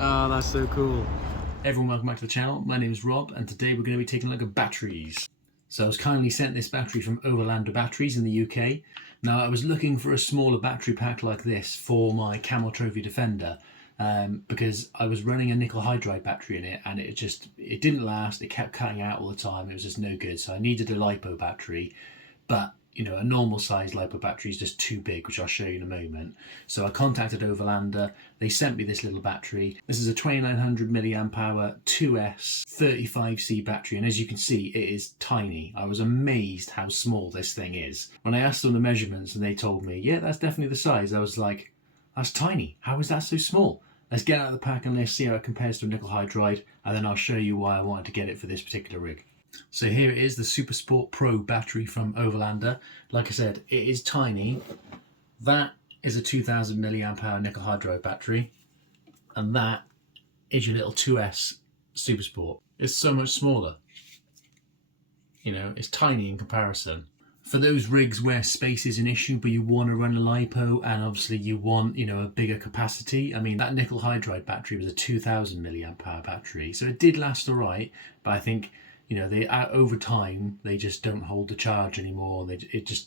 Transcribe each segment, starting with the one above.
Oh, that's so cool. Everyone, welcome back to the channel. My name is Rob, and today we're going to be taking a look at batteries. So I was kindly sent this battery from Overlander Batteries in the UK. Now I was looking for a smaller battery pack like this for my Camel Trophy Defender because I was running a nickel hydride battery in it, and it didn't last. It kept cutting out all the time. It was just no good. So I needed a Lipo battery, but you know, a normal size Lipo battery is just too big, which I'll show you in a moment. So I contacted Overlander. They sent me this little battery. This is a 2900 milliamp hour 2S 35C battery, and as you can see, it is tiny. I was amazed how small this thing is. When I asked them the measurements and they told me, yeah, that's definitely the size, I was like, that's tiny. How is that so small? Let's get out of the pack and let's see how it compares to a nickel hydride, and then I'll show you why I wanted to get it for this particular rig. So here it is, the Supersport Pro battery from Overlander. Like I said, it is tiny. That is a 2000 milliamp hour nickel hydride battery, and that is your little 2S Supersport. It's so much smaller. You know, it's tiny in comparison. For those rigs where space is an issue, but you want to run a Lipo, and obviously you want, you know, a bigger capacity. I mean, that nickel hydride battery was a 2000 milliamp hour battery, so it did last all right, but I think, you know, they over time they just don't hold the charge anymore.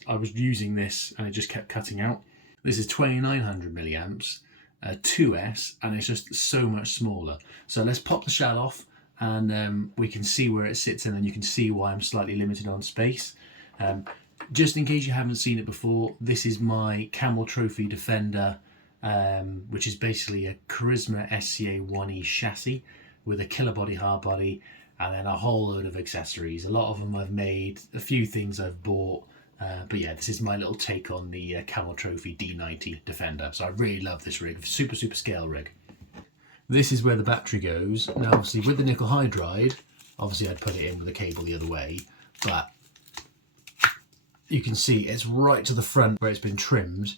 I was using this and it just kept cutting out. This is 2900 milliamps, 2S, and it's just so much smaller. So let's pop the shell off, and we can see where it sits, and then you can see why I'm slightly limited on space. Just in case you haven't seen it before, this is my Camel Trophy Defender, which is basically a Charisma SCA 1E chassis with a Killerbody hard body, and then a whole load of accessories. A lot of them I've made, a few things I've bought, but yeah, this is my little take on the Camel Trophy D90 Defender. So I really love this rig, super scale rig. This is where the battery goes. Now obviously with the nickel hydride, obviously I'd put it in with a cable the other way, but you can see it's right to the front where it's been trimmed,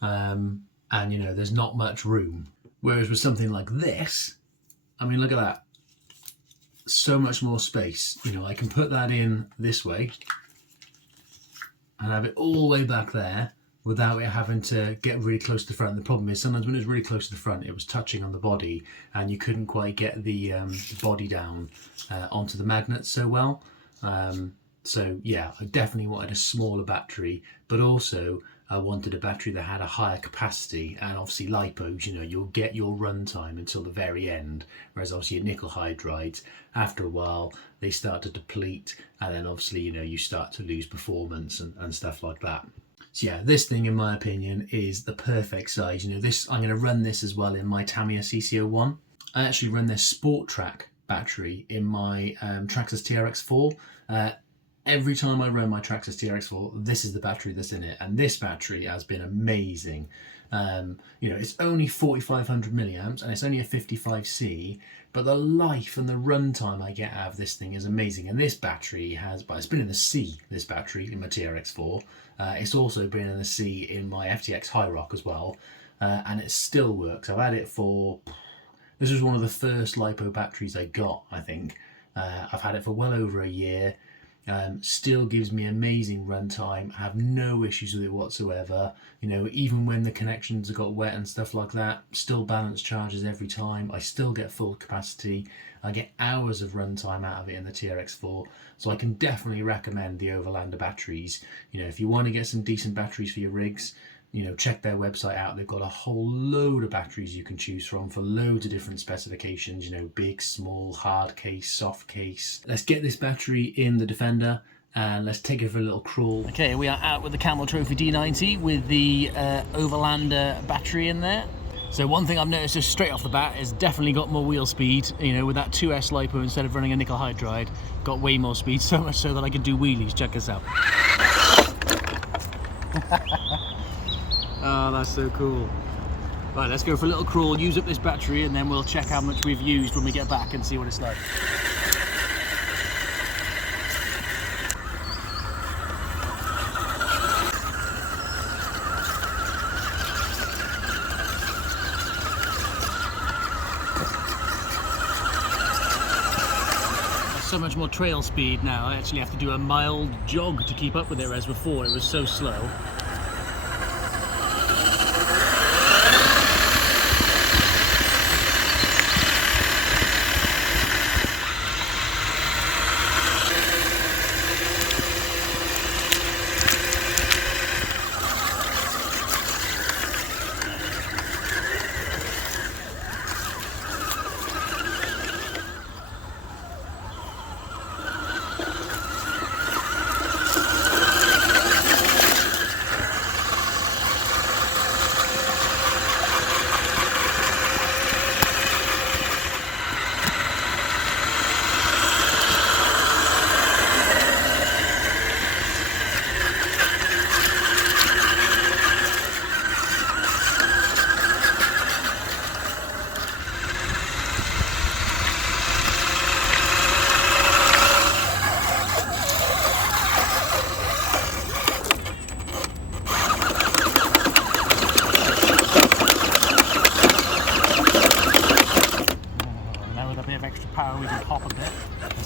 and you know, there's not much room. Whereas with something like this, I mean, look at that. So much more space. You know, I can put that in this way and have it all the way back there without it having to get really close to the front. The problem is sometimes when it was really close to the front, it was touching on the body and you couldn't quite get the body down onto the magnets so well. So yeah, I definitely wanted a smaller battery, but also I wanted a battery that had a higher capacity, and obviously Lipos, you know, you'll get your runtime until the very end, whereas obviously your nickel hydrides, after a while, they start to deplete, and then obviously, you know, you start to lose performance and stuff like that. So yeah, this thing, in my opinion, is the perfect size. You know, this, I'm going to run this as well in my Tamiya CC01. I actually run this Sport Track battery in my Traxxas TRX4. Every time I run my Traxxas TRX4, this is the battery that's in it, and this battery has been amazing. You know, it's only 4500 milliamps and it's only a 55C, but the life and the runtime I get out of this thing is amazing. And this battery has, well, it's been in the sea, this battery in my TRX4. It's also been in the sea in my FTX High Rock as well, and it still works. I've had it for, this was one of the first Lipo batteries I got, I think. I've had it for well over a year. Still gives me amazing runtime. I have no issues with it whatsoever. You know, even when the connections have got wet and stuff like that, still balance charges every time. I still get full capacity. I get hours of runtime out of it in the TRX4. So I can definitely recommend the Overlander batteries. You know, if you want to get some decent batteries for your rigs, you know, check their website out. They've got a whole load of batteries you can choose from for loads of different specifications, you know, big, small, hard case, soft case. Let's get this battery in the Defender and let's take it for a little crawl. Okay, we are out with the Camel Trophy D90 with the Overlander battery in there. So one thing I've noticed just straight off the bat is definitely got more wheel speed. You know, with that 2S Lipo, instead of running a nickel hydride, got way more speed, so much so that I can do wheelies. Check this out. Oh, that's so cool. Right, let's go for a little crawl, use up this battery, and then we'll check how much we've used when we get back and see what it's like. So much more trail speed now. I actually have to do a mild jog to keep up with it, whereas before it was so slow.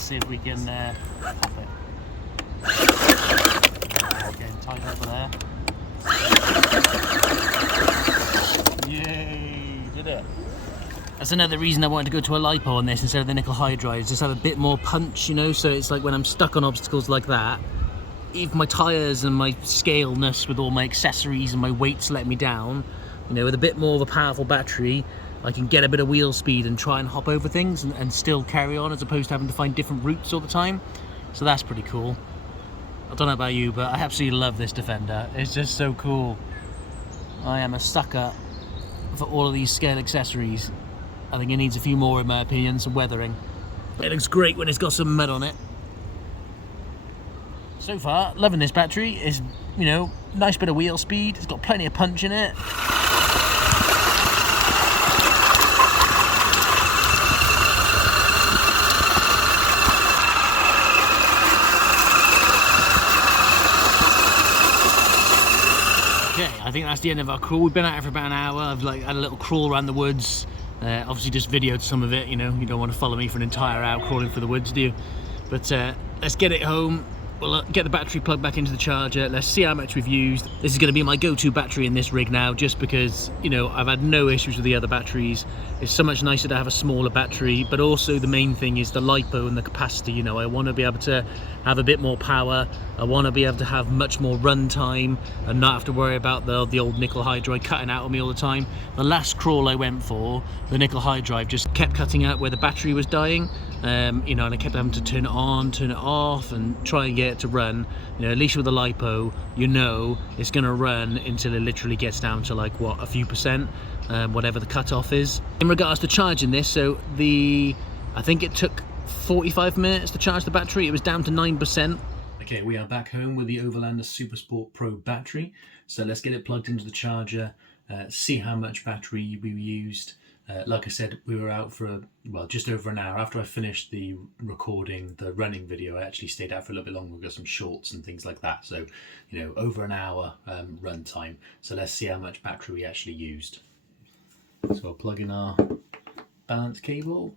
see if we can pop it. Getting tied up there. Yay! Did it. That's another reason I wanted to go to a Lipo on this instead of the nickel hydride, just have a bit more punch, you know, so it's like when I'm stuck on obstacles like that, if my tyres and my scaleness with all my accessories and my weights let me down, you know, with a bit more of a powerful battery, I can get a bit of wheel speed and try and hop over things and still carry on, as opposed to having to find different routes all the time. So that's pretty cool. I don't know about you, but I absolutely love this Defender. It's just so cool. I am a sucker for all of these scale accessories. I think it needs a few more, in my opinion, some weathering. It looks great when it's got some mud on it. So far, loving this battery. It's, you know, nice bit of wheel speed. It's got plenty of punch in it. Okay, I think that's the end of our crawl. We've been out for about an hour. I've like had a little crawl around the woods. Obviously just videoed some of it, you know, you don't want to follow me for an entire hour crawling through the woods, do you? But let's get it home. We'll get the battery plugged back into the charger. Let's see how much we've used. This is going to be my go-to battery in this rig now, just because, you know, I've had no issues with the other batteries. It's so much nicer to have a smaller battery, but also the main thing is the lipo and the capacity. You know, I want to be able to have a bit more power. I want to be able to have much more run time and not have to worry about the old nickel hydride cutting out on me all the time. The last crawl I went for, the nickel hydride just kept cutting out where the battery was dying. You know, and I kept having to turn it on, turn it off, and try and get it to run. You know, at least with the Lipo, you know it's going to run until it literally gets down to like, what, a few percent, whatever the cutoff is. In regards to charging this, so I think it took 45 minutes to charge the battery. It was down to 9%. Okay, we are back home with the Overlander Supersport Pro battery. So let's get it plugged into the charger, see how much battery we used. Like I said, we were out for, well, just over an hour. After I finished the recording, the running video, I actually stayed out for a little bit longer. We got some shorts and things like that. So, you know, over an hour run time. So let's see how much battery we actually used. So I'll plug in our balance cable.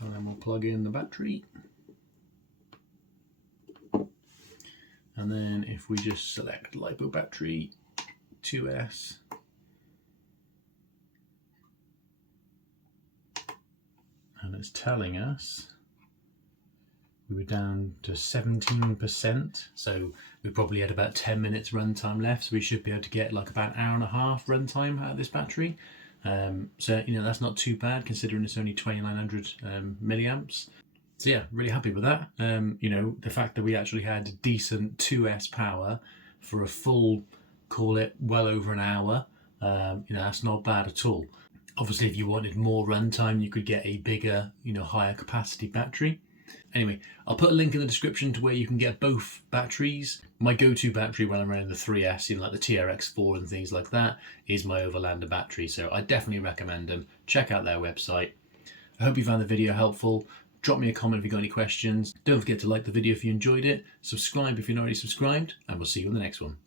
And then we'll plug in the battery. And then if we just select Lipo battery 2S, and it's telling us we were down to 17%, so we probably had about 10 minutes runtime left, so we should be able to get like about an hour and a half runtime out of this battery. So, you know, that's not too bad considering it's only 2900 milliamps. So yeah, really happy with that. You know, the fact that we actually had decent 2S power for a full, call it well over an hour, you know, that's not bad at all. Obviously, if you wanted more runtime, you could get a bigger, you know, higher capacity battery. Anyway, I'll put a link in the description to where you can get both batteries. My go-to battery when I'm running the 3S, you know, like the TRX4 and things like that, is my Overlander battery. So I definitely recommend them. Check out their website. I hope you found the video helpful. Drop me a comment if you've got any questions. Don't forget to like the video if you enjoyed it. Subscribe if you're not already subscribed, and we'll see you in the next one.